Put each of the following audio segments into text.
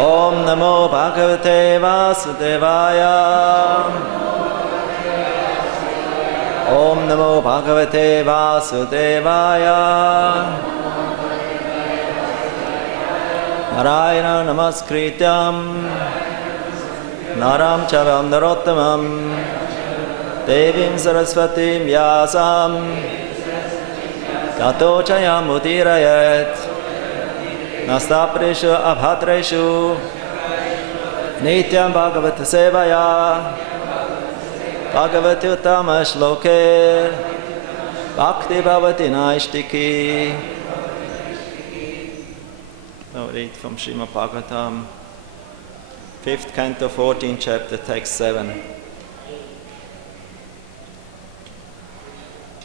Om Namo Bhagavate Vasudevaya. Om Namo Bhagavate Vasudevaya. Narayana Namaskrityam Naram Chavam Narottamam Devim Saraswatim Vyasam Tato Chayam Udirayat Nastaprishu Abhatreshu Nityam Bhagavata Sevaya Bhagavati Uttama Shloke Bhakti Bhavati Naishtiki. Now read from Srimad Bhagavatam, 5th canto, 14th chapter, text 7.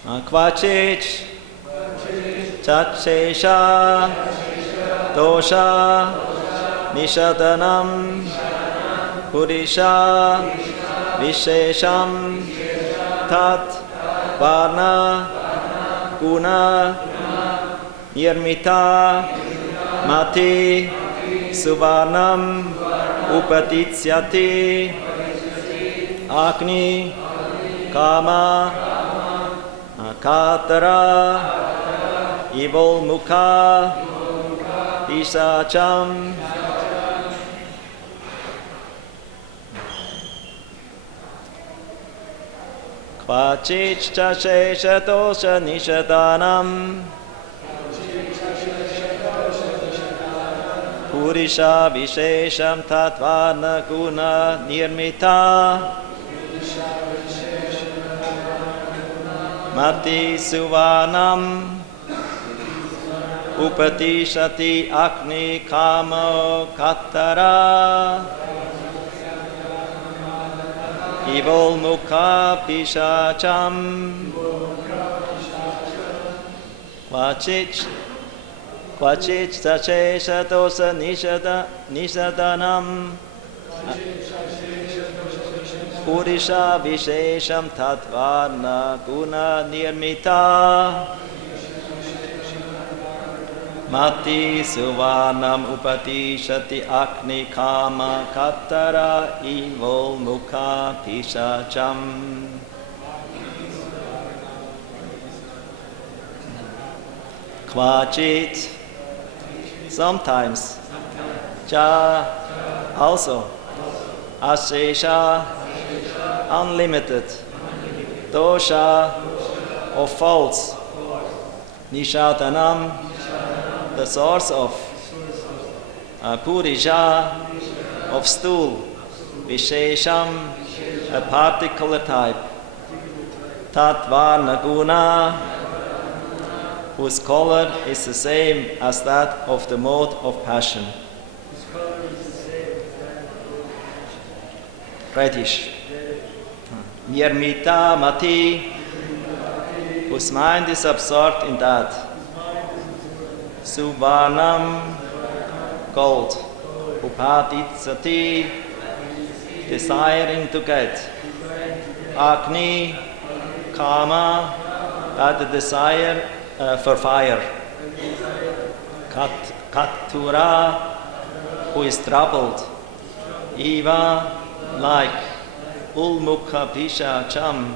Akvachich Chachesha Dosha Nishadanam Purisha Vishesham Tat Varna Guna Nirmita Mati Suvarnam Upatitsyati Agni Kama Katara Evil Mukha Pisacham. Kvachich Chashesha Dosha Nishadanam Purisha Vishesham Tatvana Guna Nirmita Mati Suvanam Upatishati Agni Kamo Katara Evil Mukha Pishacham. Kvachich Tachesha Dosa Nishadanam Purisha Vishesham Tatvarna Guna Nirmita Mati Suvanam Upatishati Agni Kama Katara Evil Mukha Pishacham. Kvachit, sometimes. Cha, also. Ashesha, unlimited. Dosha, of faults. Nishadanam, the source of. Purisha, of stool. Vishesham, a particular type. Tatvarna Guna, whose color is the same as that of the mode of passion. Reddish. Nirmita Mati, whose mind is absorbed in that. Suvarnam, gold. Upatitsati, desiring to get. Agni, Kama, that the desire for fire. Katura, who is troubled. Eva, like. Ulmukha Pisha Cham,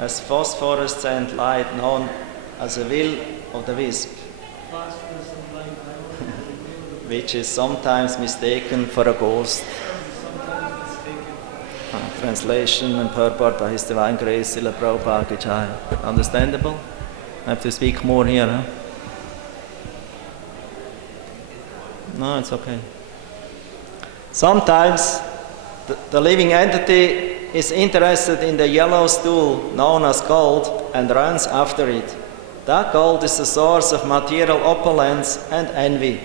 as phosphorescent light known as the will of the wisp, which is sometimes mistaken for a ghost. Translation and purport by His Divine Grace, Srila Prabhupada Ki Jai. Understandable? I have to speak more here, huh? No, it's okay. Sometimes the living entity is interested in the yellow stool known as gold and runs after it. That gold is the source of material opulence and envy,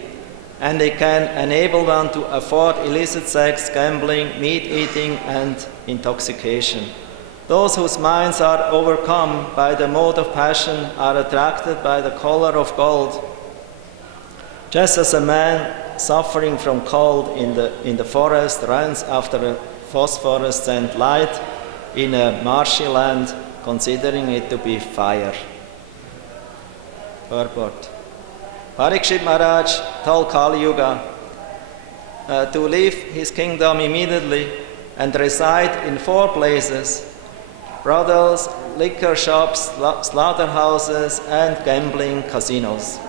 and it can enable one to afford illicit sex, gambling, meat eating, and intoxication. Those whose minds are overcome by the mode of passion are attracted by the color of gold. Just as a man suffering from cold in the forest runs after a phosphorescent light in a marshy land, considering it to be fire. Purport. Parikshit Maharaj told Kali Yuga, to leave his kingdom immediately and reside in 4 places: brothels, liquor shops, slaughterhouses, and gambling casinos.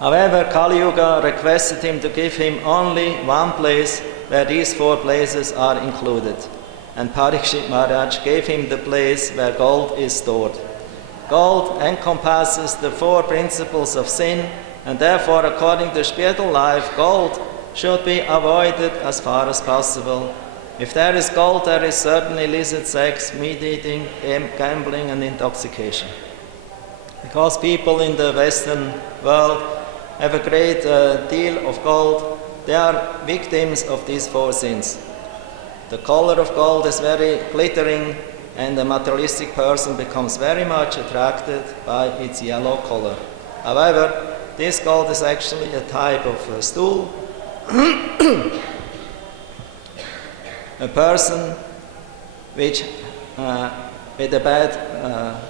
However, Kali Yuga requested him to give him only one place where these 4 places are included. And Parikshit Maharaj gave him the place where gold is stored. Gold encompasses the 4 principles of sin, and therefore, according to spiritual life, gold should be avoided as far as possible. If there is gold, there is certainly illicit sex, meat eating, gambling, and intoxication. Because people in the Western world have a great deal of gold, they are victims of these 4 sins. The color of gold is very glittering, and the materialistic person becomes very much attracted by its yellow color. However, this gold is actually a type of stool. A person which with a bad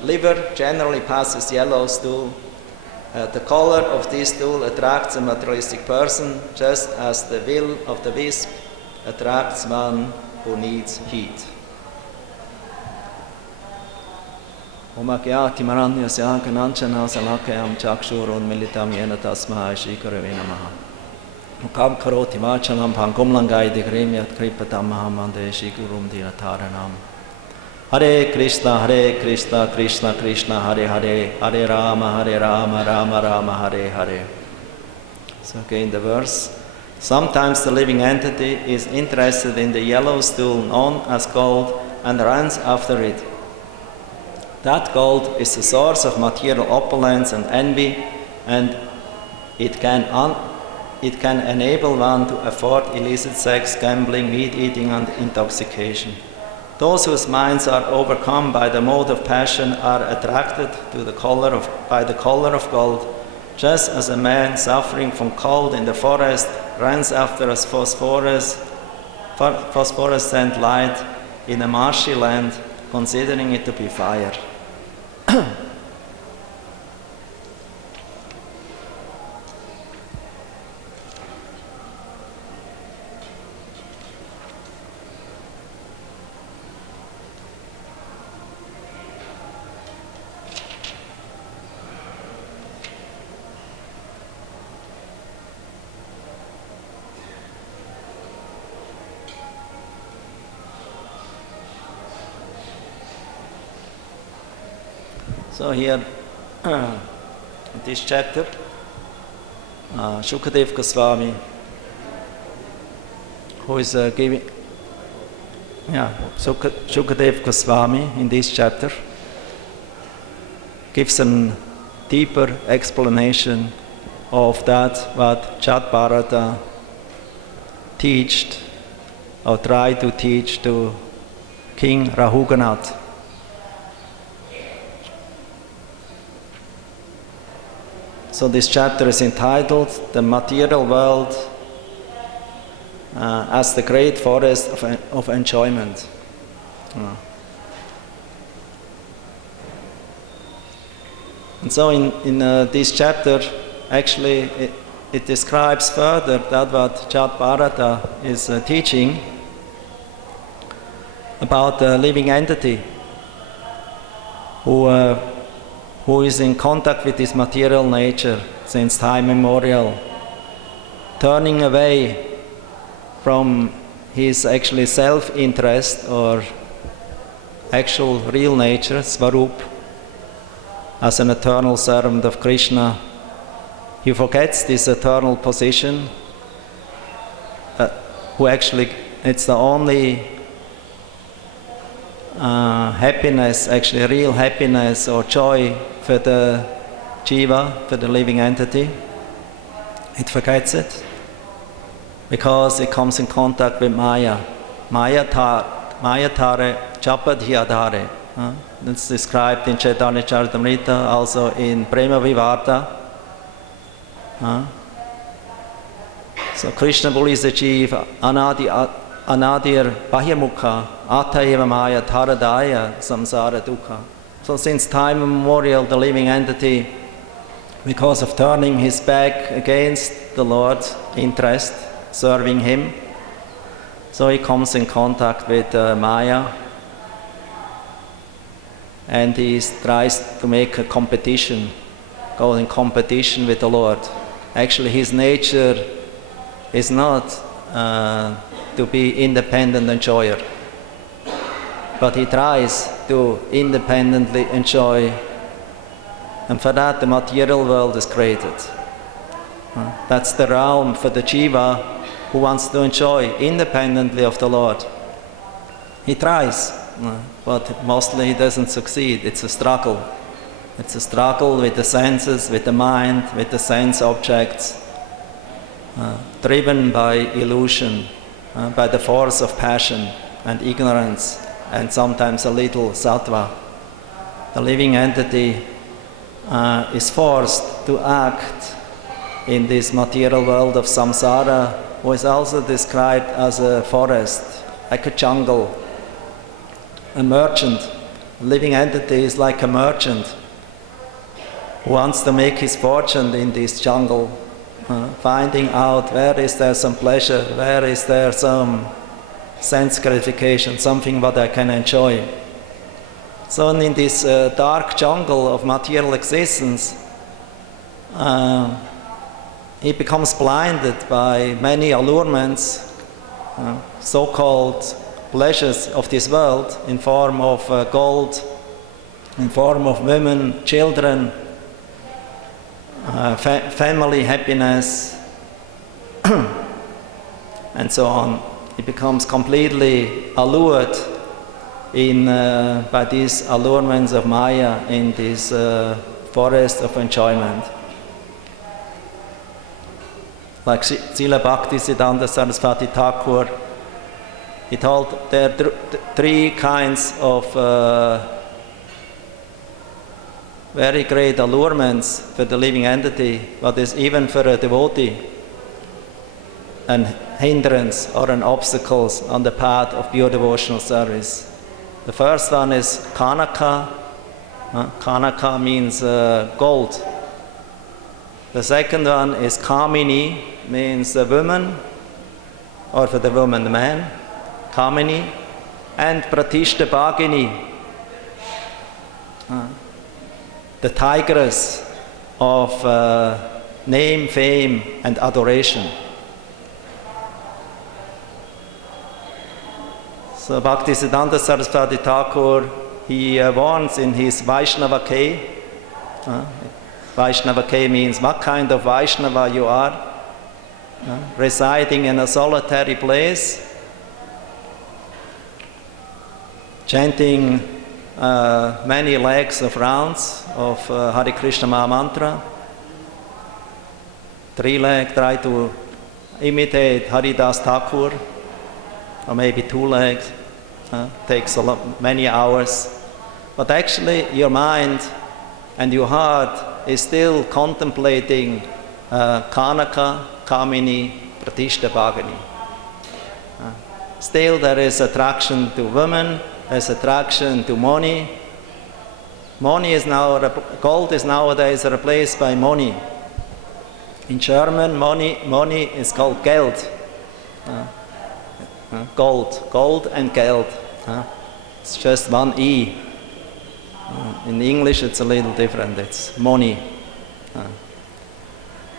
liver generally passes yellow stool. The color of this stool attracts a materialistic person, just as the will of the wisp attracts one who needs heat. Omakyati maranyasya kananchana salakayam chakshurun militam yena tasmai Shri-Gurave namaha. Ukam karoti vachalam bhangum langai digremyat kripatam mahamande Shri-Gurum dinataranam. Hare Krishna, Krishna Krishna, Hare Hare, Hare Rama, Rama Rama, Hare Hare. So again the verse. Sometimes the living entity is interested in the yellow stool known as gold and runs after it. That gold is the source of material opulence and envy, and it can enable one to afford illicit sex, gambling, meat eating, and intoxication. Those whose minds are overcome by the mode of passion are attracted to by the color of gold, just as a man suffering from cold in the forest runs after a phosphorescent light in a marshy land, considering it to be fire. So here, in this chapter, Shukadeva Goswami, who is Shukadeva Goswami in this chapter, gives a deeper explanation of that what Jat-Bharata tried to teach to King Rahuganath. So this chapter is entitled "The Material World as the Great Forest of Enjoyment." And so in this chapter, actually, it describes further that what Jat-Bharata is teaching about the living entity who is in contact with this material nature since time immemorial, turning away from his actually self-interest or actual real nature, Svarup, as an eternal servant of Krishna. He forgets this eternal position, who actually, it's the only happiness, actually real happiness or joy for the jiva, for the living entity. It forgets it because it comes in contact with Maya. Maya tare chapadhyadhare. That's described in Chaitanya Charitamrita, also in Prema Vivarta. So Krishna believes the jiva anadir bahyamukha atayeva maya taradaya samsara dukkha. So since time immemorial, the living entity because of turning his back against the Lord, interest, serving him. So he comes in contact with Maya, and he tries to make a competition, go in competition with the Lord. Actually, his nature is not to be independent enjoyer, but he tries to independently enjoy, and for that the material world is created. That's the realm for the jiva who wants to enjoy independently of the Lord. He tries, but mostly he doesn't succeed. It's a struggle. It's a struggle with the senses, with the mind, with the sense objects, driven by illusion, by the force of passion and ignorance, and sometimes a little sattva. The living entity is forced to act in this material world of samsara, who is also described as a forest, like a jungle, a merchant. A living entity is like a merchant who wants to make his fortune in this jungle, finding out where is there some pleasure, where is there some sense gratification, something what I can enjoy. So in this dark jungle of material existence, he becomes blinded by many allurements, so-called pleasures of this world in form of gold, in form of women, children, family happiness, and so on. He becomes completely allured by these allurements of Maya in this forest of enjoyment. Like Srila Bhaktisiddhanta Saraswati Thakur, he told there are three kinds of very great allurements for the living entity, but is even for a devotee an hindrance or an obstacle on the path of pure devotional service. The first one is Kanaka. Kanaka means gold. The second one is Kamini, means a woman, or for the woman, the man, Kamini, and Pratishta Bhagini, the tigress of name, fame, and adoration. So Bhaktisiddhanta Saraswati Thakur, he warns in his Vaishnava K. Vaishnava K means what kind of Vaishnava you are, residing in a solitary place, chanting many legs of rounds of Hare Krishna Maha Mantra. 3 leg, try to imitate Haridas Thakur, or maybe 2 legs, takes many hours. But actually your mind and your heart is still contemplating Kanaka, Kamini, Pratishta Bhagini. Still there is attraction to women, there's attraction to money. Gold is nowadays replaced by money. In German, money is called Geld. Gold and Geld. It's just one E. In English it's a little different, it's money.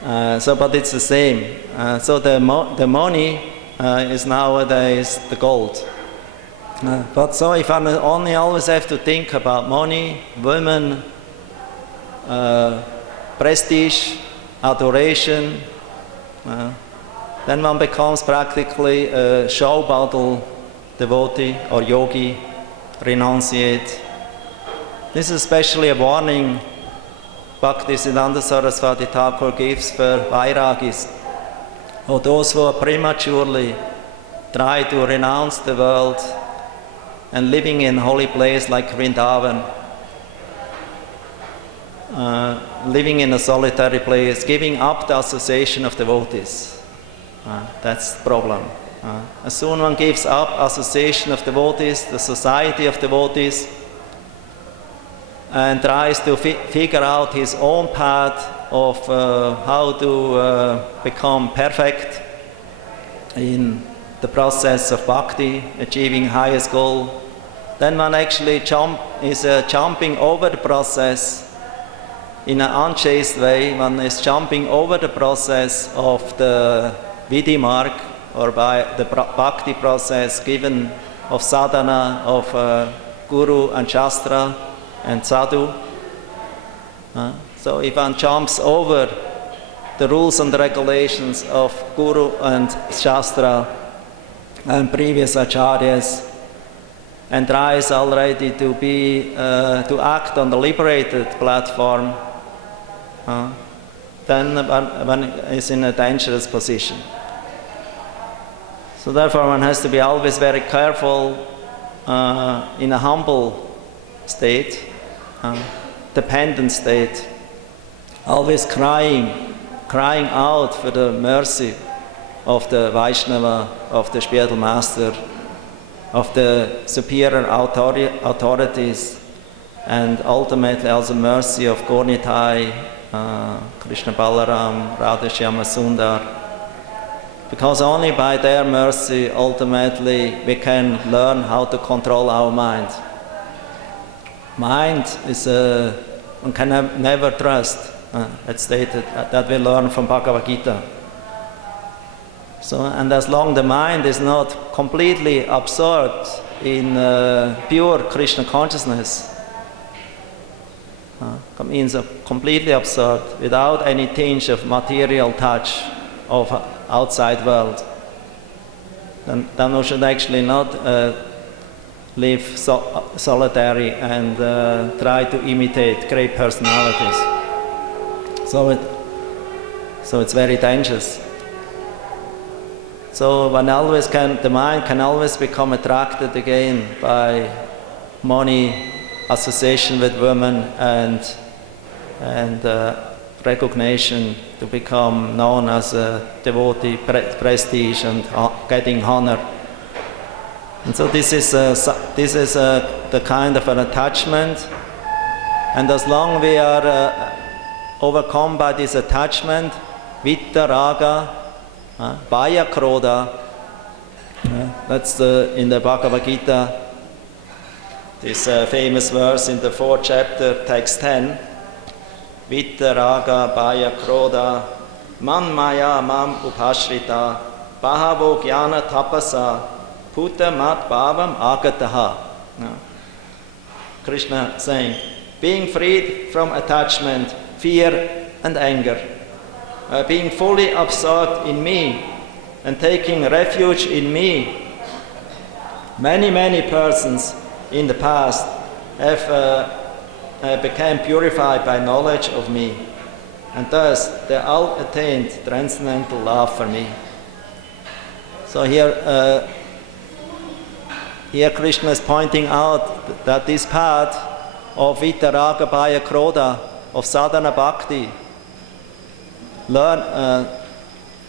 But it's the same. So the money is nowadays the gold. But so if I only always have to think about money, women, prestige, adoration, then one becomes practically a show bottle devotee or yogi, renunciate. This is especially a warning Bhaktisiddhanta Saraswati Thakur gives for vairagis, or those who are prematurely try to renounce the world and living in a holy place like Vrindavan, living in a solitary place, giving up the association of devotees. That's the problem. As soon as one gives up association of devotees, the society of devotees, and tries to figure out his own path of how to become perfect in the process of bhakti, achieving highest goal, then one actually jumping over the process in an unchaste way. One is jumping over the process of the Vidhi mark, or by the bhakti process given of sadhana, of guru and shastra and sadhu. So if one jumps over the rules and regulations of guru and shastra and previous acharyas, and tries already to act on the liberated platform, then one is in a dangerous position. So therefore one has to be always very careful in a humble state, dependent state, always crying out for the mercy of the Vaishnava, of the spiritual master, of the superior authorities, and ultimately also mercy of Gaurnitai, Krishna Balaram, Radhashyama Sundar. Because only by their mercy ultimately we can learn how to control our mind. Mind is one can never trust. It's stated that we learn from Bhagavad Gita. So, and as long the mind is not completely absorbed in pure Krishna consciousness, means completely absorbed without any tinge of material touch of outside world, then we should actually not live solitary and try to imitate great personalities. So it's very dangerous. So the mind can always become attracted again by money, association with women, and recognition, to become known as a devotee, prestige, and getting honor. And so this is the kind of an attachment. And as long we are overcome by this attachment, vitta, raga, bhaya, krodha, that's in the Bhagavad Gita, this famous verse in the 4th chapter, text 10, vitta, raga, bhaya, krodha, man maya mam upashrita, bahavo jnana tapasa, puta mat bhavam agataha. Krishna saying, being freed from attachment, fear and anger, being fully absorbed in me and taking refuge in me, many persons in the past have become purified by knowledge of me, and thus they all attained transcendental love for me. So here Krishna is pointing out that this path of vitta, raga, bhaya, krodha, of sadhana bhakti, learn,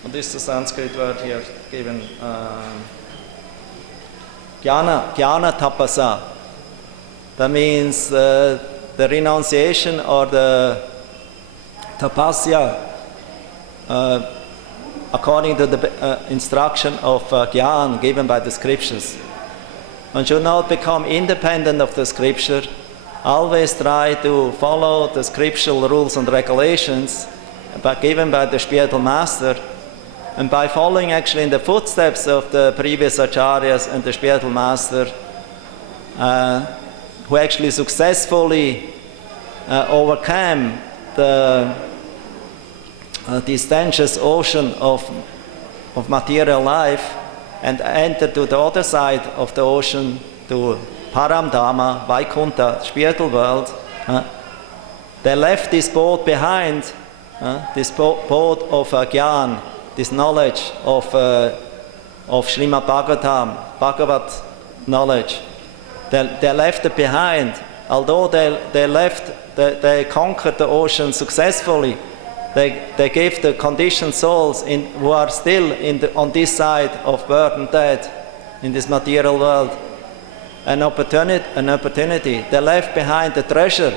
this is the Sanskrit word here given, jnana tapasa. That means the renunciation or the tapasya according to the instruction of Gyan given by the scriptures. One should not become independent of the scripture, always try to follow the scriptural rules and regulations given by the spiritual master, and by following actually in the footsteps of the previous acharyas and the spiritual master, who actually successfully overcame this dangerous ocean of material life and entered to the other side of the ocean, to Paramdhama, Vaikuntha, spiritual world. They left this boat behind, this boat of Gyan, this knowledge of Srimad Bhagavatam, Bhagavat knowledge. They left it behind. Although they conquered the ocean successfully, they gave the conditioned souls who are still on this side of birth and death, in this material world, an opportunity. They left behind the treasure.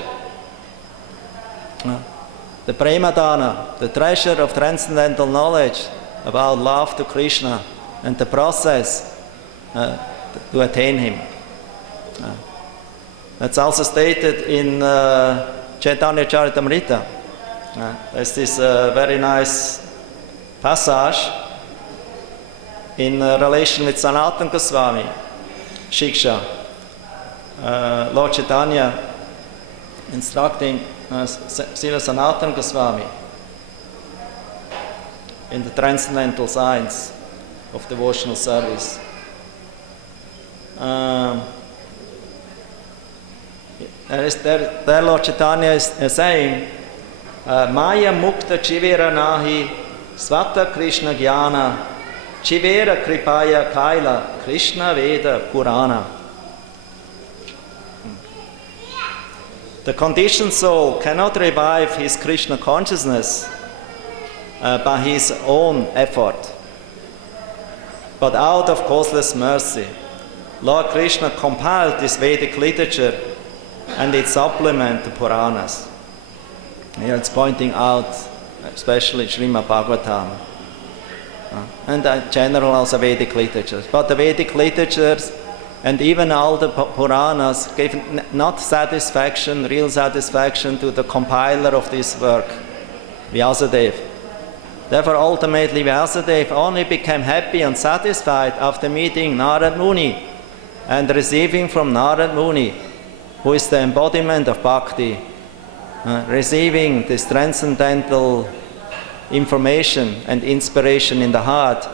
the prema dana, the treasure of transcendental knowledge about love to Krishna and the process to attain him. That's also stated in Chaitanya Charitamrita. There's this very nice passage in relation with Sanatana Goswami, Shiksha. Lord Chaitanya instructing Srila Sanatana Goswami in the transcendental science of devotional service. There Lord Chaitanya is saying, Maya Mukta Chivera Nahi Svata Krishna Jnana Chivera Kripaya Kaila Krishna Veda Purana. The conditioned soul cannot revive his Krishna consciousness by his own effort, but out of causeless mercy. Lord Krishna compiled this Vedic literature and its supplement to Puranas. Here it's pointing out especially Srimad Bhagavatam and in general also Vedic literatures. But the Vedic literatures and even all the Puranas gave not satisfaction, real satisfaction to the compiler of this work, Vyasadeva. Therefore ultimately Vyasadeva only became happy and satisfied after meeting Narad Muni and receiving from Narad Muni, who is the embodiment of bhakti, receiving this transcendental information and inspiration in the heart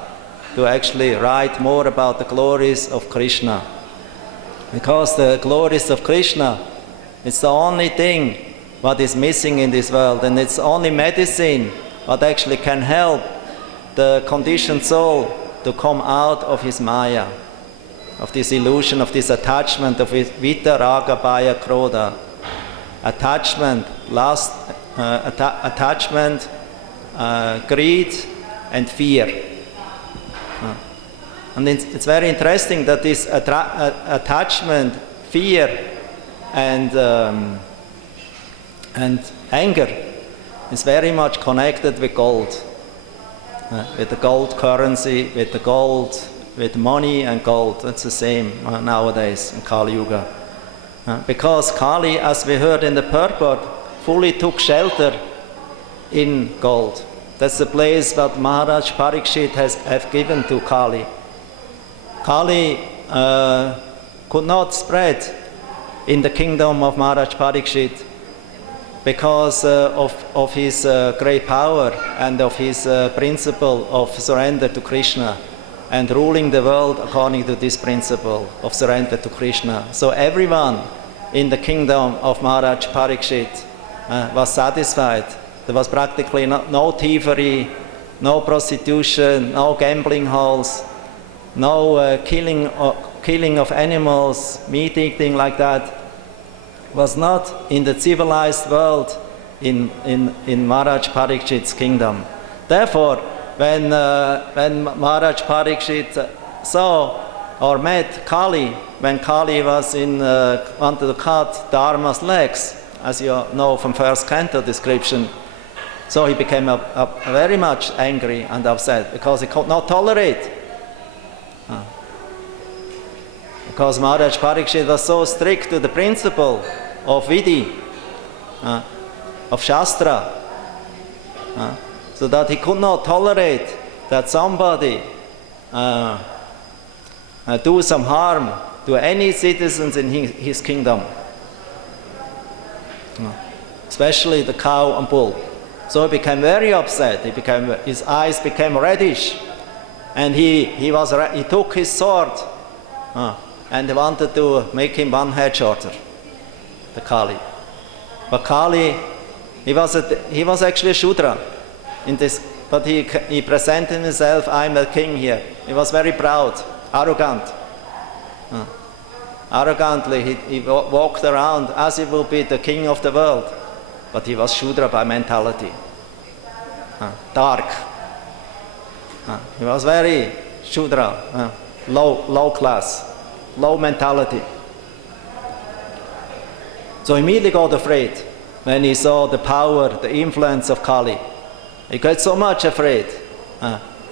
to actually write more about the glories of Krishna. Because the glories of Krishna, it's the only thing what is missing in this world, and it's only medicine what actually can help the conditioned soul to come out of his maya, of this illusion, of this attachment, of his vita, raga, bhaya, krodha. Attachment, lust, attachment, greed, and fear. And it's very interesting that this attachment, fear, and anger is very much connected with gold, with the gold currency, with the gold, with money and gold. That's the same nowadays in Kali Yuga. Because Kali, as we heard in the purport, fully took shelter in gold. That's the place that Maharaj Parikshit have given to Kali. Kali could not spread in the kingdom of Maharaj Parikshit because of his great power and of his principle of surrender to Krishna and ruling the world according to this principle of surrender to Krishna. So everyone in the kingdom of Maharaj Parikshit was satisfied. There was practically no thievery, no prostitution, no gambling halls, no killing of animals, meat eating like that. Was not in the civilized world in Maharaj Parikshit's kingdom. Therefore, when Maharaj Parikshit saw or met Kali, when Kali was wanted to cut Dharma's legs, as you know from first canto description, so he became very much angry and upset because he could not tolerate. Because Maharaj Parikshit was so strict to the principle of Vidhi, of Shastra, so that he could not tolerate that somebody do some harm to any citizens in his kingdom, especially the cow and bull. So he became very upset. His eyes became reddish, and he took his sword and wanted to make him one head shorter, the Kali. But Kali, he was actually a Shudra in this, but he presented himself, I'm the king here. He was very proud, arrogant. Arrogantly, he walked around as he would be the king of the world, but he was Shudra by mentality, dark. He was very Shudra, low class, low mentality. So he immediately got afraid. when he saw the power, the influence of Kali. He got so much afraid.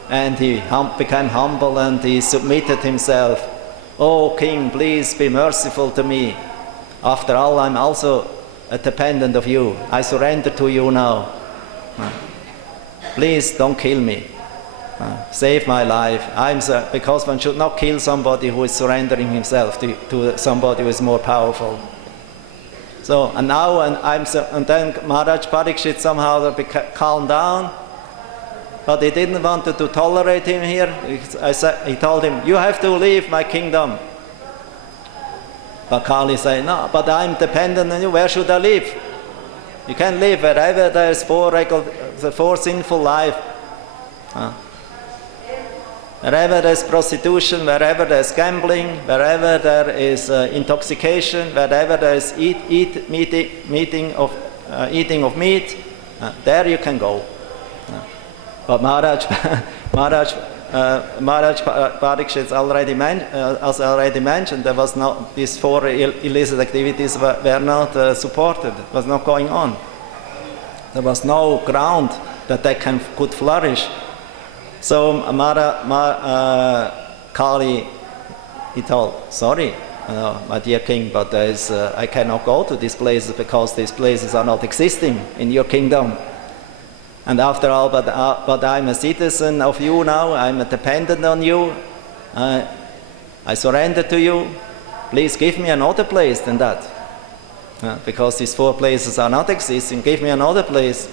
And he became humble and he submitted himself. Oh king, please be merciful to me. After all, I'm also a dependent of you. I surrender to you now. Please don't kill me. Save my life. Because one should not kill somebody who is surrendering himself to somebody who is more powerful. So, and then Maharaj Parikshit somehow calmed down, but he didn't want to tolerate him here. He told him, you have to leave my kingdom. But Kali said, no, but I'm dependent on you. Where should I live? You can live wherever there's four sinful life. Wherever there's prostitution, wherever there's gambling, wherever there is intoxication, wherever there is eating of meat, there you can go. But Maharaj Parikshit as already mentioned, there was not, these four illicit activities were not supported. It was not going on. There was no ground that they could flourish. So Kali, he told, sorry, my dear king, but I cannot go to these places because these places are not existing in your kingdom. And after all, but I'm a citizen of you now, I'm a dependent on you, I surrender to you, please give me another place than that. Because these four places are not existing, give me another place.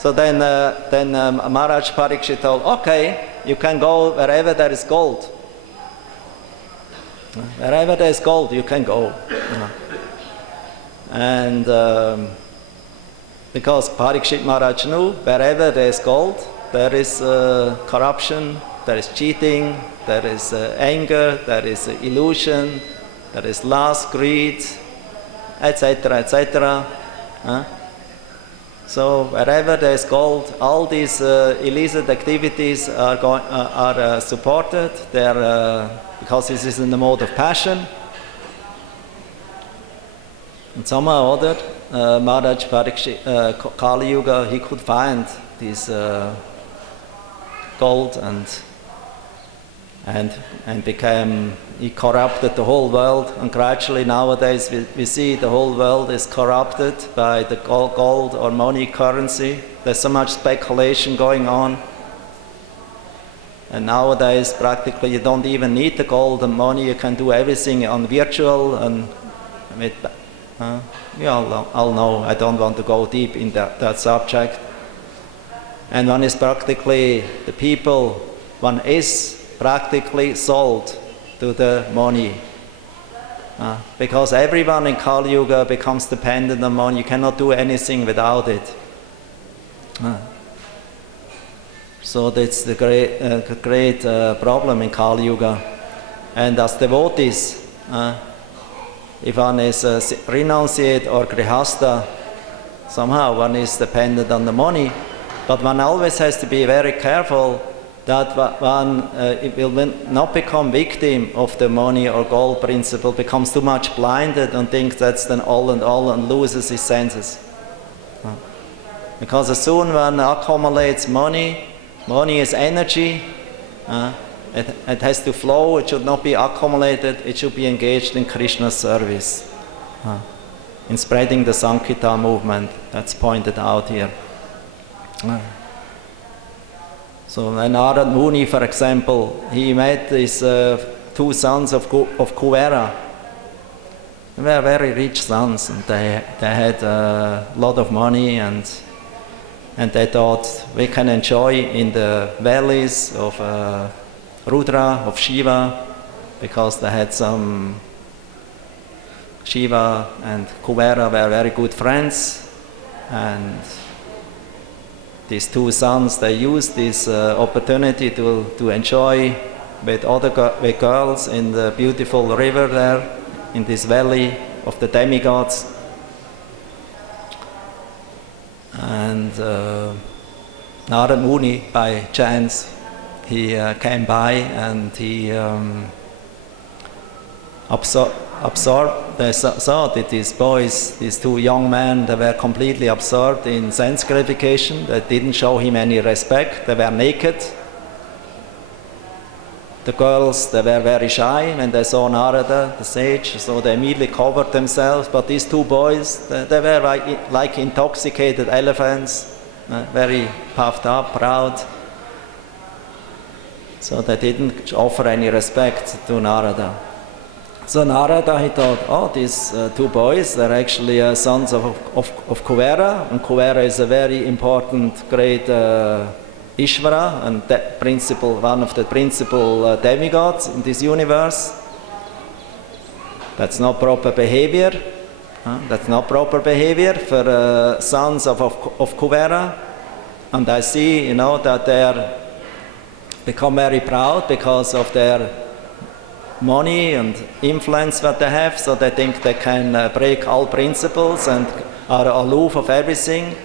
So then Maharaj Parikshit told, okay, you can go wherever there is gold. Wherever there is gold, you can go. And because Parikshit Maharaj knew, wherever there is gold, there is corruption, there is cheating, there is anger, there is illusion, there is lust, greed, etc., etc. So wherever there is gold, all these illicit activities are supported. They are because this is in the mode of passion. And somehow or other, Maharaj Parikshit, Kali Yuga, he could find this gold and he corrupted the whole world, and gradually nowadays we see the whole world is corrupted by the gold or money currency. There's so much speculation going on, and nowadays practically you don't even need the gold and money. You can do everything on virtual and with, you all know, I don't want to go deep in that subject. And one is practically the people, one is practically sold to the money. Because everyone in Kali Yuga becomes dependent on money. You cannot do anything without it. So that's the great problem in Kali Yuga. And as devotees, if one is renunciate or grihasta, somehow one is dependent on the money. But one always has to be very careful that one it will not become victim of the money or gold principle, becomes too much blinded and thinks that's then all and loses his senses. Because as soon one accumulates money is energy, it has to flow, it should not be accumulated, it should be engaged in Krishna's service, in spreading the Sankirtan movement, that's pointed out here. So Narad Muni, for example, he met these two sons of Kuvera. They were very rich sons, and they had a lot of money, and they thought we can enjoy in the valleys of Rudra, of Shiva, because they had some Shiva and Kuvera were very good friends, and these two sons, they used this opportunity to enjoy with with girls in the beautiful river there, in this valley of the demigods. And Narad Muni, by chance, he came by and he absorbed. They saw that these boys, these two young men, they were completely absorbed in sense gratification. They didn't show him any respect. They were naked. The girls, they were very shy when they saw Narada, the sage, so they immediately covered themselves. But these two boys, they were like intoxicated elephants, very puffed up, proud. So they didn't offer any respect to Narada. So Narada, he thought, oh, these two boys, they're actually sons of Kuvera, and Kuvera is a very important, great Ishvara, and one of the principal demigods in this universe. That's not proper behavior. That's not proper behavior for sons of Kuvera. And I see, that they become very proud because of their money and influence that they have, so they think they can break all principles and are aloof of everything,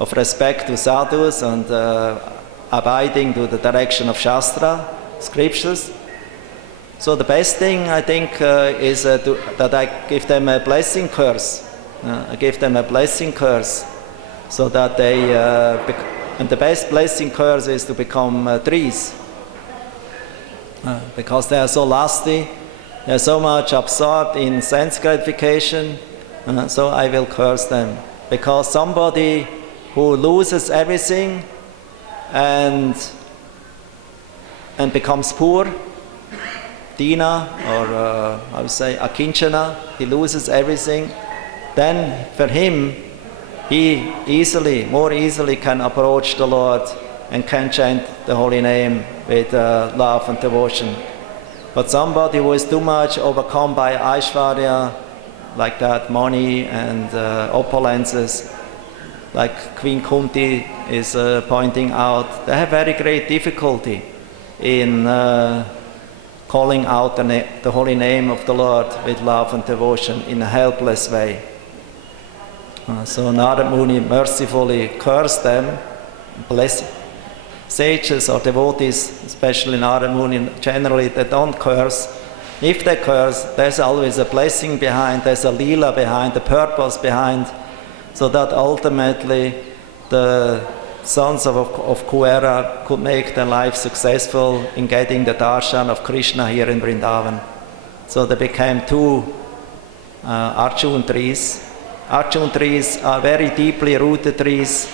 of respect to sadhus and abiding to the direction of Shastra, scriptures. So the best thing, I think, is that I give them a blessing curse. I give them a blessing curse so that they, and the best blessing curse is to become trees. Because they are so lusty, they are so much absorbed in sense gratification, so I will curse them. Because somebody who loses everything and becomes poor, Dina, or I would say Akinchana, he loses everything, then for him, he more easily can approach the Lord and can chant the holy name with love and devotion. But somebody who is too much overcome by Aishvarya, like that, money and opulences, like Queen Kunti is pointing out, they have very great difficulty in calling out the holy name of the Lord with love and devotion in a helpless way. So Narad Muni mercifully cursed them, bless sages or devotees, especially Narad Muni, generally they don't curse. If they curse, there's always a blessing behind, there's a lila behind, a purpose behind, so that ultimately the sons of Kuvera could make their life successful in getting the darshan of Krishna here in Vrindavan. So they became two Arjun trees. Arjun trees are very deeply rooted trees,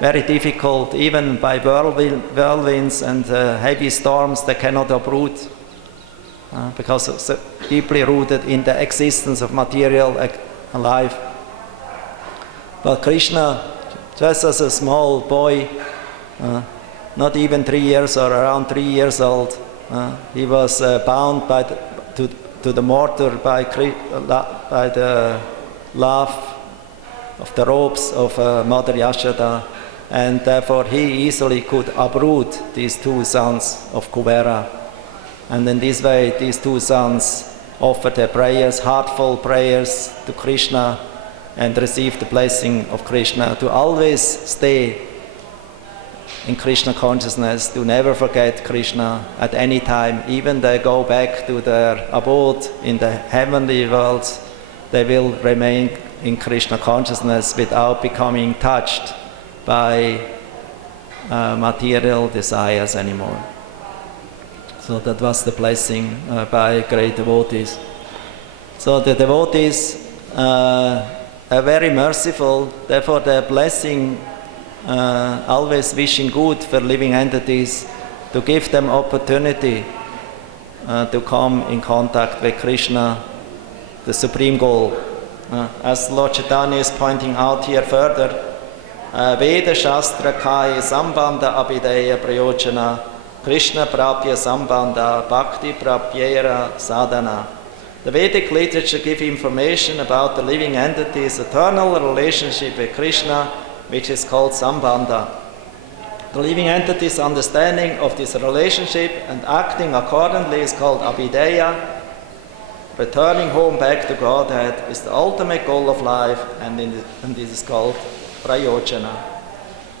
very difficult, even by whirlwinds and heavy storms, they cannot uproot because it's so deeply rooted in the existence of material life. But Krishna, just as a small boy, not even 3 years or around 3 years old, he was bound to the mortar by the love of the robes of Mother Yashoda, and therefore he easily could uproot these two sons of Kuvera. And in this way, these two sons offered their prayers, heartfelt prayers to Krishna, and received the blessing of Krishna to always stay in Krishna consciousness, to never forget Krishna at any time. Even they go back to their abode in the heavenly worlds, they will remain in Krishna consciousness without becoming touched by material desires anymore. So that was the blessing by great devotees. So the devotees are very merciful, therefore their blessing always wishing good for living entities, to give them opportunity to come in contact with Krishna, the supreme goal. As Lord Chaitanya is pointing out here further, Veda Shastra Kai Sambandha Abhideya Prayojana Krishna Prapya Sambandha Bhakti Prapyera Sadhana. The Vedic literature gives information about the living entity's eternal relationship with Krishna, which is called Sambandha. The living entity's understanding of this relationship and acting accordingly is called Abhideya. Returning home back to Godhead is the ultimate goal of life, and this is called Prayojana.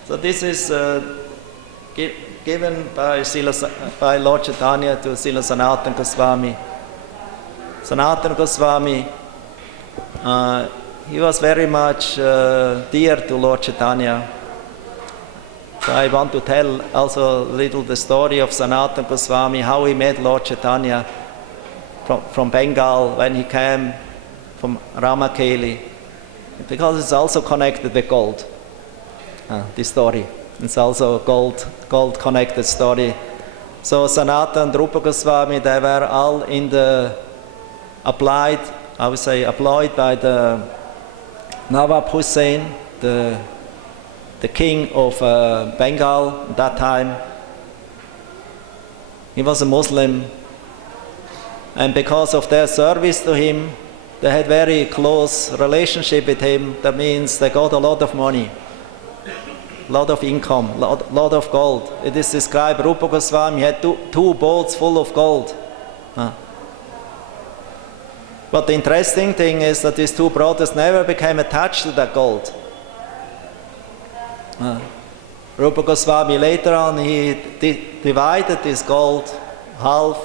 So this is given by Lord Chaitanya to Srila Sanatana Goswami. Sanatana Goswami, he was very much dear to Lord Chaitanya. So I want to tell also a little the story of Sanatana Goswami, how he met Lord Chaitanya from Bengal when he came from Ramakeli, because it's also connected with gold. This story, it's also a gold connected story. So Sanatana and Rupa Goswami, they were all in the employed by the Nawab Hussain, the king of Bengal at that time. He was a Muslim, and because of their service to him, they had very close relationship with him. That means they got a lot of money, a lot of income, lot of gold. It is described, Rupa Goswami had two boats full of gold. But the interesting thing is that these two brothers never became attached to that gold. Rupa Goswami later on, he divided this gold, half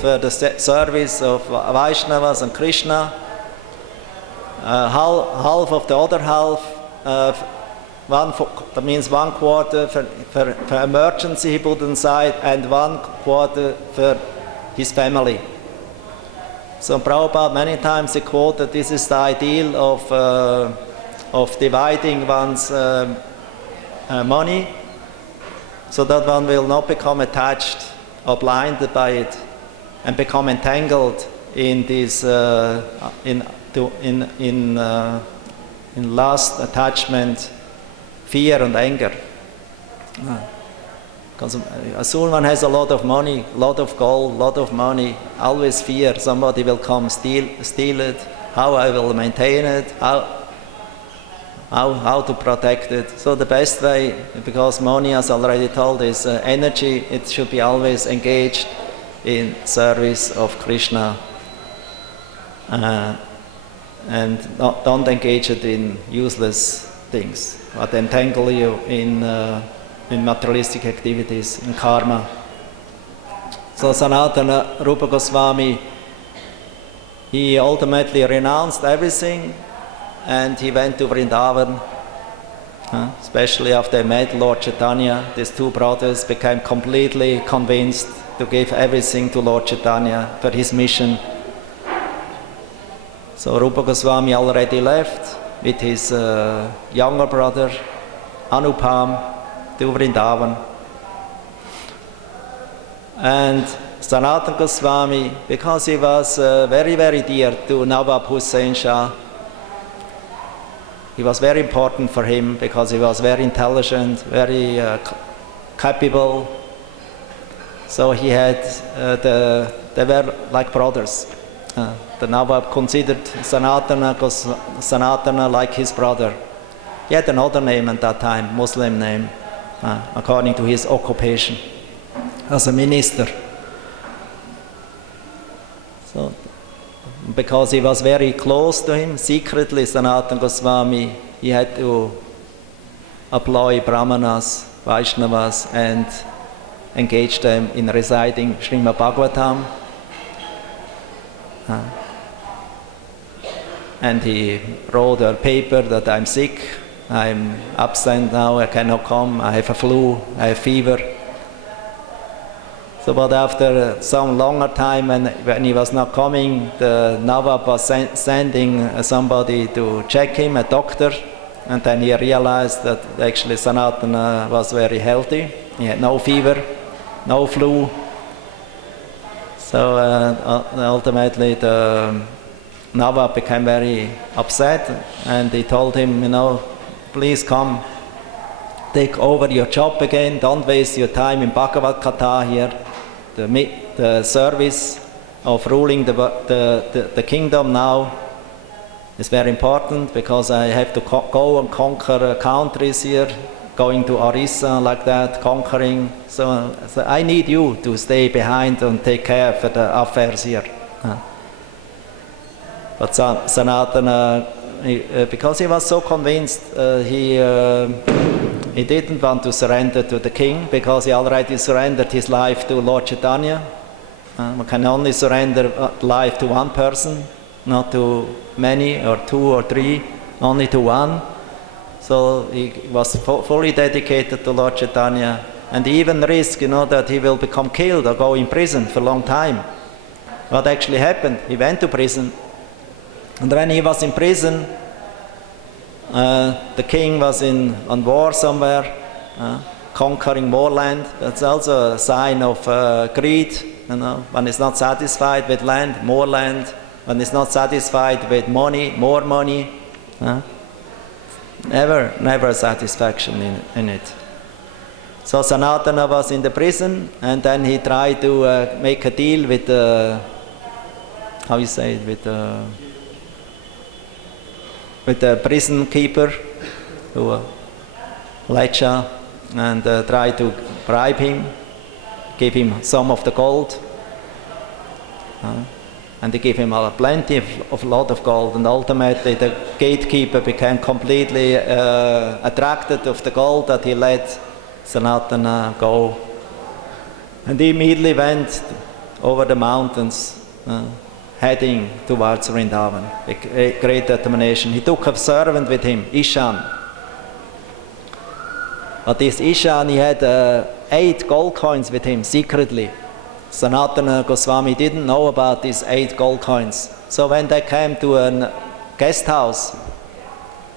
for the service of Vaishnavas and Krishna, half of the other half, that means 1/4 for emergency he put inside, and 1/4 for his family. So Prabhupada many times he quoted, this is the ideal of dividing one's money, so that one will not become attached or blinded by it and become entangled in this in lust, attachment, fear and anger. Because as soon one has a lot of money, a lot of gold, a lot of money, always fear somebody will come steal it, how I will maintain it, how to protect it. So the best way, because money, as already told, is energy, it should be always engaged in service of Krishna, and don't engage it in useless things, but entangle you in materialistic activities, in karma. So Sanatana Rupa Goswami, he ultimately renounced everything and he went to Vrindavan, especially after they met Lord Chaitanya. These two brothers became completely convinced to give everything to Lord Chaitanya for his mission. So Rupa Goswami already left with his younger brother Anupam to Vrindavan. And Sanatana Goswami, because he was very, very dear to Nawab Hussain Shah, he was very important for him because he was very intelligent, very capable. So he had, they were like brothers. The Nawab considered Sanatana like his brother. He had another name at that time, Muslim name, according to his occupation as a minister. So, because he was very close to him, secretly Sanatana Goswami, he had to employ Brahmanas, Vaishnavas, and engage them in reciting Srimad Bhagavatam. And he wrote a paper that I'm sick, I'm absent now, I cannot come, I have a flu, I have fever. So, but after some longer time, when he was not coming, the Nawab was sending somebody to check him, a doctor, and then he realized that actually Sanatana was very healthy. He had no fever, no flu. So ultimately the Nawab became very upset, and he told him, please come, take over your job again, don't waste your time in Bhagavad Gita here. The service of ruling the kingdom now is very important, because I have to go and conquer countries here, going to Orissa like that, conquering. So I need you to stay behind and take care of the affairs here. But Sanatana, because he was so convinced, he didn't want to surrender to the king, because he already surrendered his life to Lord Chaitanya. one can only surrender life to one person, not to many or two or three, only to one. So he was fully dedicated to Lord Chaitanya, and he even risked, that he will become killed or go in prison for a long time. What actually happened? He went to prison, and when he was in prison, the king was on war somewhere, conquering more land. That's also a sign of greed. One is not satisfied with land, more land. One is not satisfied with money, more money. Never satisfaction in it. So Sanatana was in the prison, and then he tried to make a deal with with the prison keeper, Lecha, and tried to bribe him, give him some of the gold, and they gave him plenty of lot of gold, and ultimately the gatekeeper became completely attracted of the gold that he let Sanatana go, and he immediately went over the mountains, heading towards Vrindavan with great determination. He took a servant with him, Ishan. But this Ishan, he had 8 gold coins with him secretly. Sanatana Goswami didn't know about these 8 gold coins. So when they came to a guest house,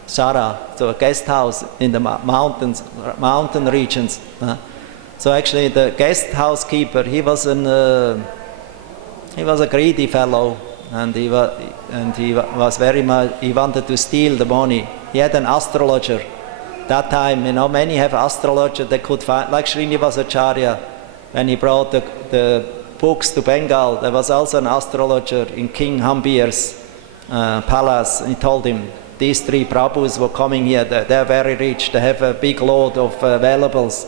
Shara, so a guest house in the mountain regions. So actually the guest housekeeper, he was a greedy fellow, and he was very much, he wanted to steal the money. He had an astrologer. That time, many have astrologer. They could find, like Srinivasacharya, when he brought the books to Bengal, there was also an astrologer in King Hambir's palace. He told him, these 3 Prabhus were coming here, they're very rich, they have a big load of valuables.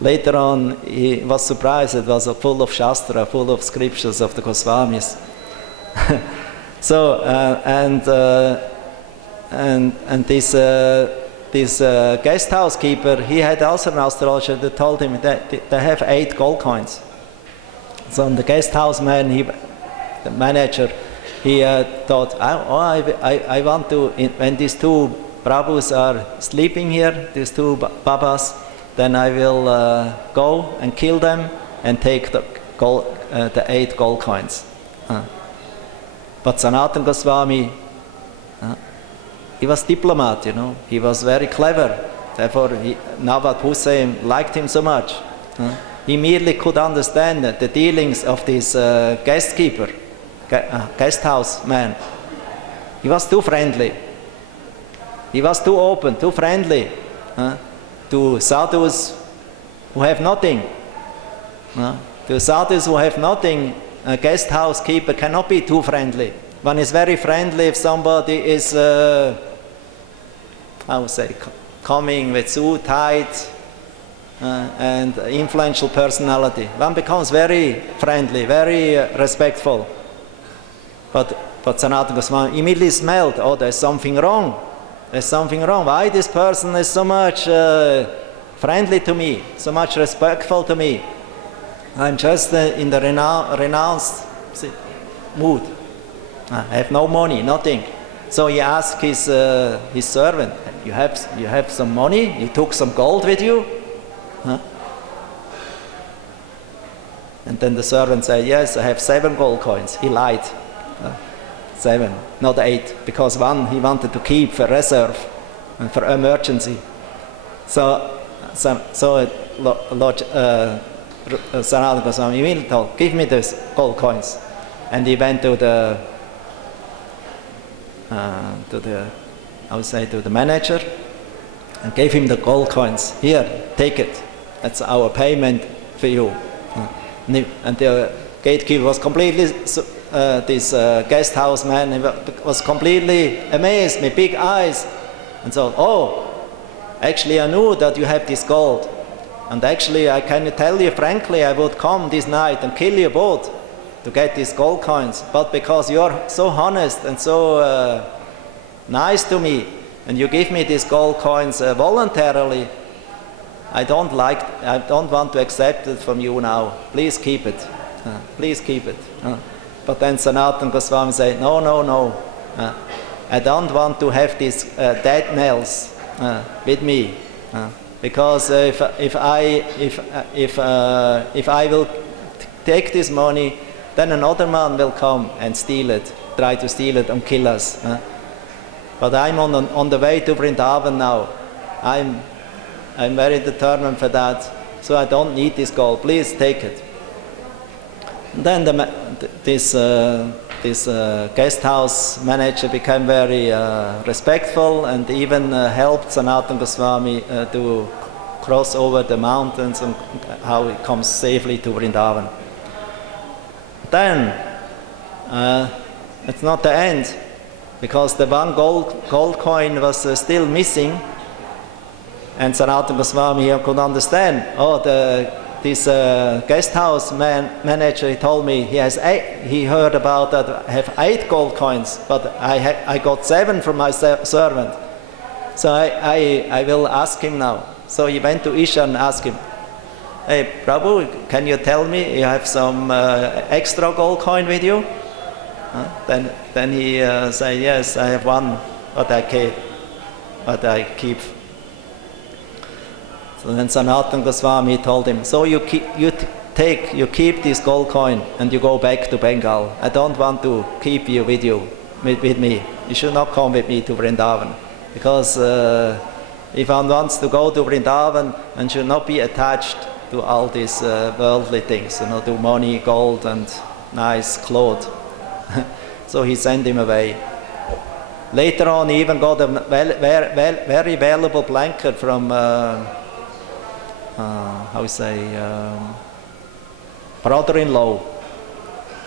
Later on, he was surprised it was full of Shastra, full of scriptures of the Goswamis. So, and this guest housekeeper, he had also an astrologer that told him that they have 8 gold coins. So the guest house man, the manager, he thought, I want to, when these 2 Prabhus are sleeping here, these 2 Babas, then I will go and kill them and take the 8 gold coins. But Sanatana Goswami, he was diplomat, he was very clever. Therefore, Nawab Hussain liked him so much. He immediately could understand the dealings of this guest house man. He was too friendly. He was too open, too friendly to sadhus who have nothing. To sadhus who have nothing, a guest housekeeper cannot be too friendly. One is very friendly if somebody is, coming with suit, tight, and influential personality. One becomes very friendly, very respectful. But Sanatana Goswami immediately smelled, there's something wrong. There's something wrong. Why this person is so much friendly to me, so much respectful to me? I'm just in the renounced mood. I have no money, nothing. So he asked his servant, you have some money? You took some gold with you? And then the servant said, yes, I have 7 gold coins. He lied. 7, not 8, because 1 he wanted to keep for reserve and for emergency. So Lord Sanatana Goswami immediately told, give me these gold coins. And he went to the manager and gave him the gold coins. Here, take it. That's our payment for you. And the gatekeeper was completely, this guest house man was completely amazed with big eyes. And so, actually I knew that you have this gold. And actually I can tell you frankly, I would come this night and kill you both to get these gold coins. But because you're so honest and so nice to me, and you give me these gold coins voluntarily, I don't want to accept it from you now. Please keep it. Please keep it. But then Sanatana Goswami said, no, no, no. I don't want to have these dead nails with me, because if I will take this money, then another man will come and steal it, try to steal it and kill us. But I'm on the way to Vrindavan now. I'm very determined for that, so I don't need this gold. Please take it. Then this guest house manager became very respectful and even helped Sanatana Goswami to cross over the mountains and how he comes safely to Vrindavan. Then it's not the end, because the one gold coin was still missing, and Sanatana Goswami could understand. This guest house manager, he told me he heard about that I have 8 gold coins, but I got 7 from my servant. So I will ask him now. So he went to Isha and asked him, hey Prabhu, can you tell me you have some extra gold coin with you? Then he said, yes, I have one, what I keep. So then Sanatana Goswami told him, so you keep this gold coin and you go back to Bengal. I don't want to keep you with me. You should not come with me to Vrindavan, because if one wants to go to Vrindavan, one should not be attached to all these worldly things, to money, gold, and nice clothes. So he sent him away. Later on, he even got a very valuable blanket from brother-in-law,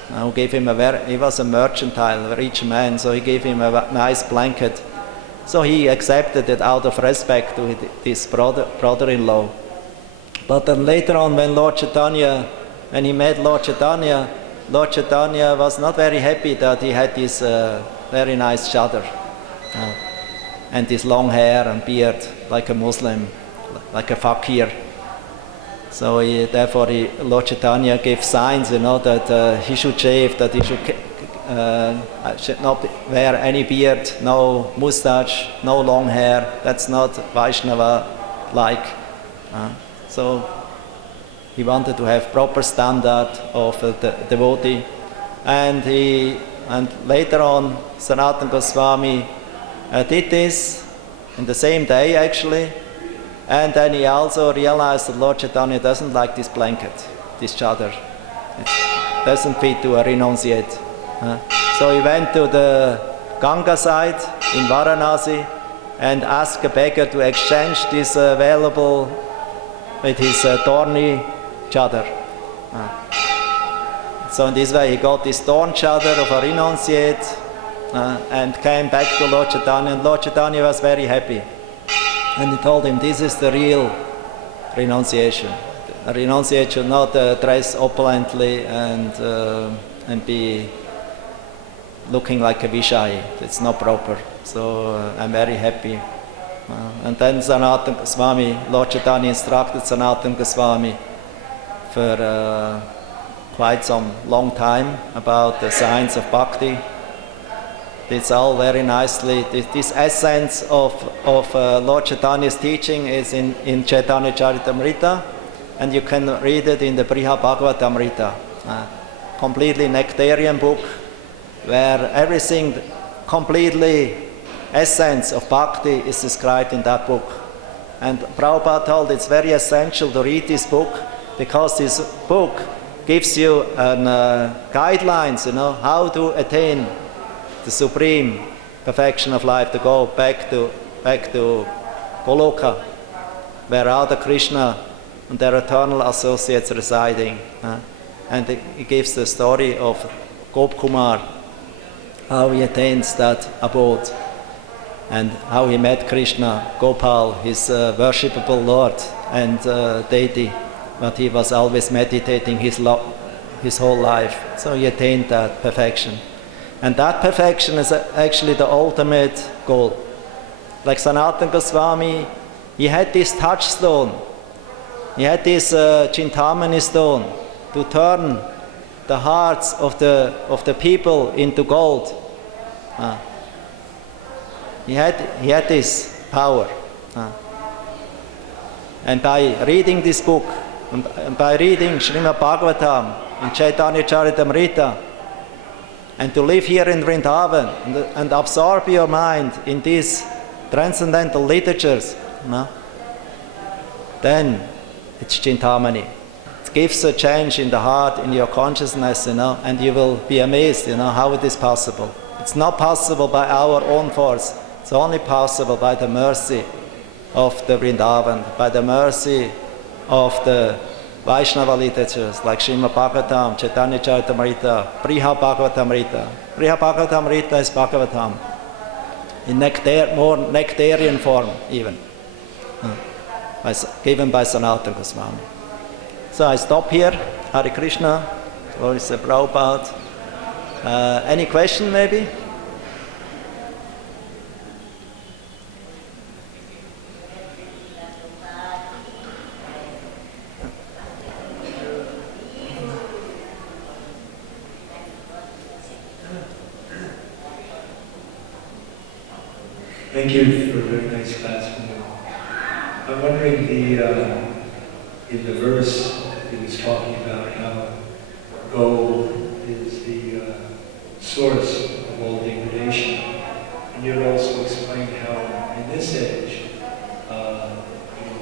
who gave him he was a mercantile, a rich man, so he gave him a nice blanket. So he accepted it out of respect to this brother-in-law. But then later on, when he met Lord Chaitanya was not very happy that he had this very nice chadar and this long hair and beard like a Muslim, like a fakir. So therefore Lord Chaitanya gave signs, that he should shave, that he should not wear any beard, no mustache, no long hair. That's not Vaishnava-like. So he wanted to have proper standard of the devotee. And later on, Sanatana Goswami did this in the same day actually. And then he also realized that Lord Chaitanya doesn't like this blanket, this chadar. It doesn't fit to a renunciate. So he went to the Ganga side in Varanasi and asked a beggar to exchange this valuable with his thorny chadar. So in this way he got this thorn chadar of a renunciate and came back to Lord Chaitanya, and Lord Chaitanya was very happy. And he told him, this is the real renunciation. A renunciate should not dress opulently and be looking like a Vishai. It's not proper. So I'm very happy. And then Sanatana Goswami, Lord Chaitanya instructed Sanatana Goswami for quite some long time about the science of bhakti. It's all very nicely. This essence of Lord Chaitanya's teaching is in Chaitanya Charitamrita, and you can read it in the Brihad Bhagavatamrita, completely nectarian book, where everything completely essence of bhakti is described in that book. And Prabhupada told it's very essential to read this book, because this book gives you guidelines, how to attain the supreme perfection of life, to go back to Goloka, where Radha Krishna and their eternal associates residing. And it gives the story of Gop Kumar, how he attains that abode, and how he met Krishna, Gopal, his worshipable Lord and deity, but he was always meditating his whole life. So he attained that perfection. And that perfection is actually the ultimate goal. Like Sanatana Goswami, he had this touchstone, he had this Chintamani stone to turn the hearts of the people into gold. He had this power. And by reading this book, and by reading Srimad Bhagavatam and Chaitanya Charitamrita, and to live here in Vrindavan and absorb your mind in these transcendental literatures, then it's Chintamani. It gives a change in the heart, in your consciousness, and you will be amazed, how it is possible. It's not possible by our own force. It's only possible by the mercy of the Vrindavan, by the mercy of the Vaishnava literatures like Srimad Bhagavatam, Chaitanya Charitamrita, Briha Bhagavatamrita. Briha Bhagavatamrita is Bhagavatam in more nectarian form even, given by Sanatana Goswami. So I stop here. Hare Krishna. Glory to Prabhupada. Any question maybe? Thank you for a very nice class. I'm wondering in the verse it was talking about how gold is the source of all degradation. And you had also explained how in this age,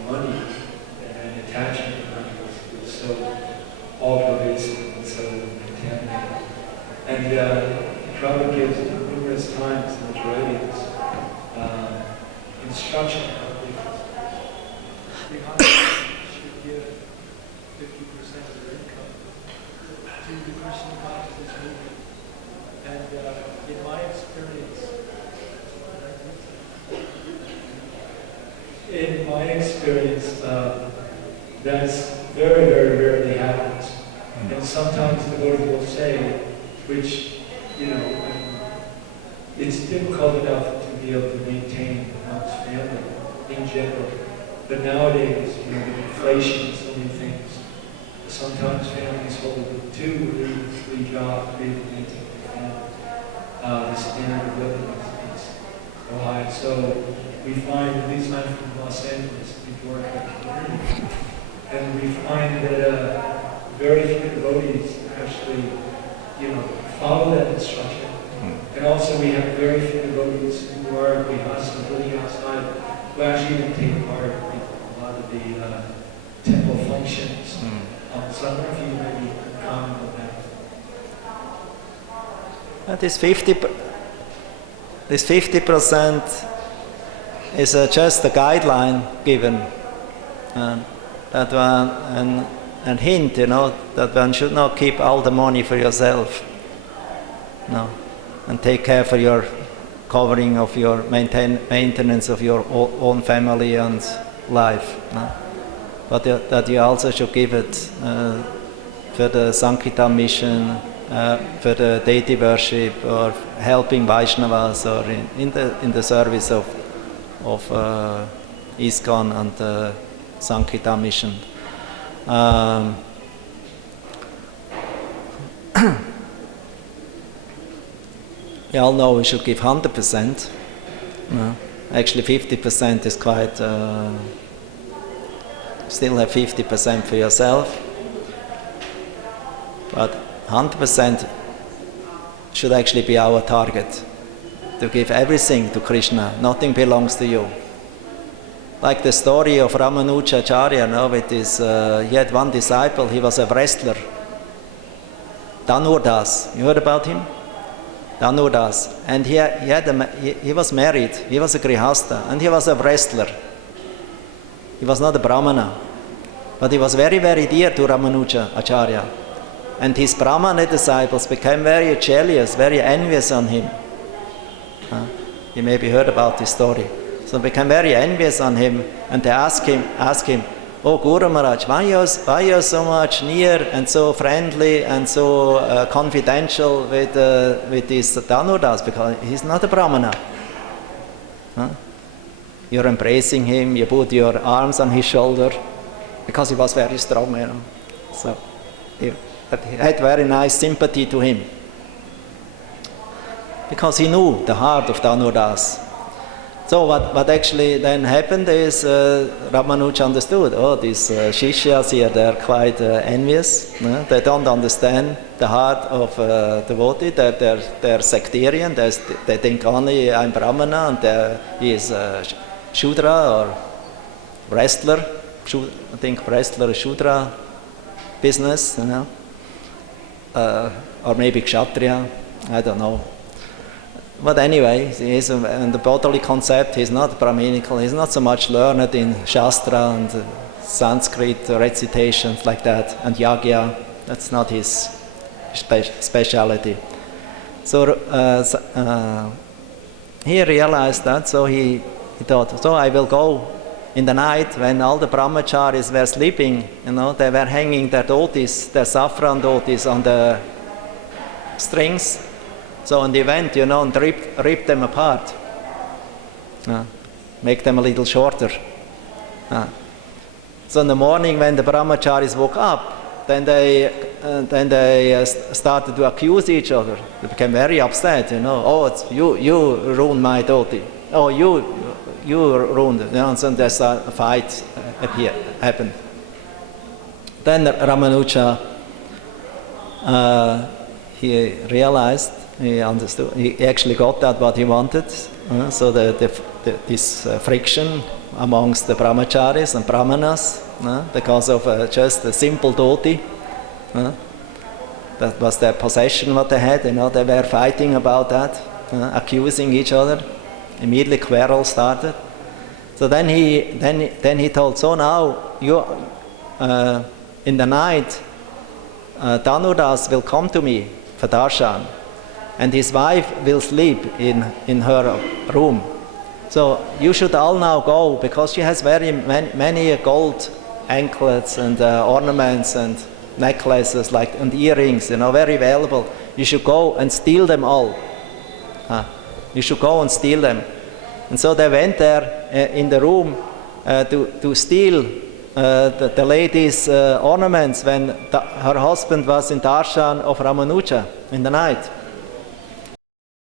money and attachment to money was so all-pervasive and so contaminated. And Prabhupada gives numerous times in his writings instruction of should give 50% of their income to the Krishna consciousness movement. And in my experience, that's very, very rarely happens. And sometimes the devotees will say, which, it's difficult enough to be able to maintain one's family in general. But nowadays, with inflation and so many things, sometimes families hold 2 or 3 jobs to be able to maintain their family. The standard of living is so high. So we find, at least I'm from Los Angeles, we work in the community, and we find that very few devotees actually, follow that instruction. And also we have very few devotees who are grihastas living outside who actually even take part in a lot of the temple functions. So I wonder if you maybe comment on that. This 50% is just a guideline given, that one, and hint, that one should not keep all the money for yourself. No. And take care for your covering of your maintenance of your own family and life. No? But that you also should give it for the Sankirtan mission, for the deity worship, or helping Vaishnavas, or in the service of ISKCON and the Sankirtan mission. We all know we should give 100%. No. Actually 50% is quite, still have 50% for yourself. But 100% should actually be our target. To give everything to Krishna, nothing belongs to you. Like the story of Ramanujacharya, with his, he had one disciple, he was a wrestler. Dhanurdas, you heard about him? Dhanurdas, and he was married, he was a grihasta, and he was a wrestler. He was not a brahmana, but he was very, very dear to Ramanuja Acharya. And his brahmana disciples became very jealous, very envious on him. You maybe heard about this story. So they became very envious on him, and they asked him, "Oh Guru Maharaj, why you so much near and so friendly and so confidential with this Dhanurdas? Because he's not a brahmana. You're embracing him, you put your arms on his shoulder, because he was very strong, So But he had very nice sympathy to him. Because he knew the heart of Dhanudas. So what actually then happened is Ramanuja understood, these Shishyas here, they're quite envious. They don't understand the heart of devotee, they're sectarian, they think only I'm Brahmana and he is Shudra or wrestler. I think wrestler, Shudra business, or maybe Kshatriya, I don't know. But anyway, he's in the bodily concept, he's not Brahminical, he's not so much learned in Shastra and Sanskrit recitations like that, and Yagya, that's not his speciality. So he realized that, so he thought, so I will go in the night when all the brahmacharis were sleeping, they were hanging their dhotis, their saffron dhotis on the strings. So on the event, and rip them apart, make them a little shorter. So in the morning, when the brahmacharis woke up, then they started to accuse each other. They became very upset. Oh, it's you ruined my dhoti. Oh, you ruined it. And so there's a fight happened. Then Ramanuja, he realized. He understood. He actually got that what he wanted. So this friction amongst the brahmacharis and brahmanas, because of just a simple dhoti. That was their possession what they had. They were fighting about that, accusing each other. Immediately quarrel started. So then he told. So now you in the night, Dhanudas will come to me for darshan. And his wife will sleep in her room. So you should all now go, because she has very many gold anklets and ornaments and necklaces and earrings, very valuable. You should go and steal them all. You should go and steal them. And so they went there in the room to steal the lady's ornaments when her husband was in darshan of Ramanuja in the night.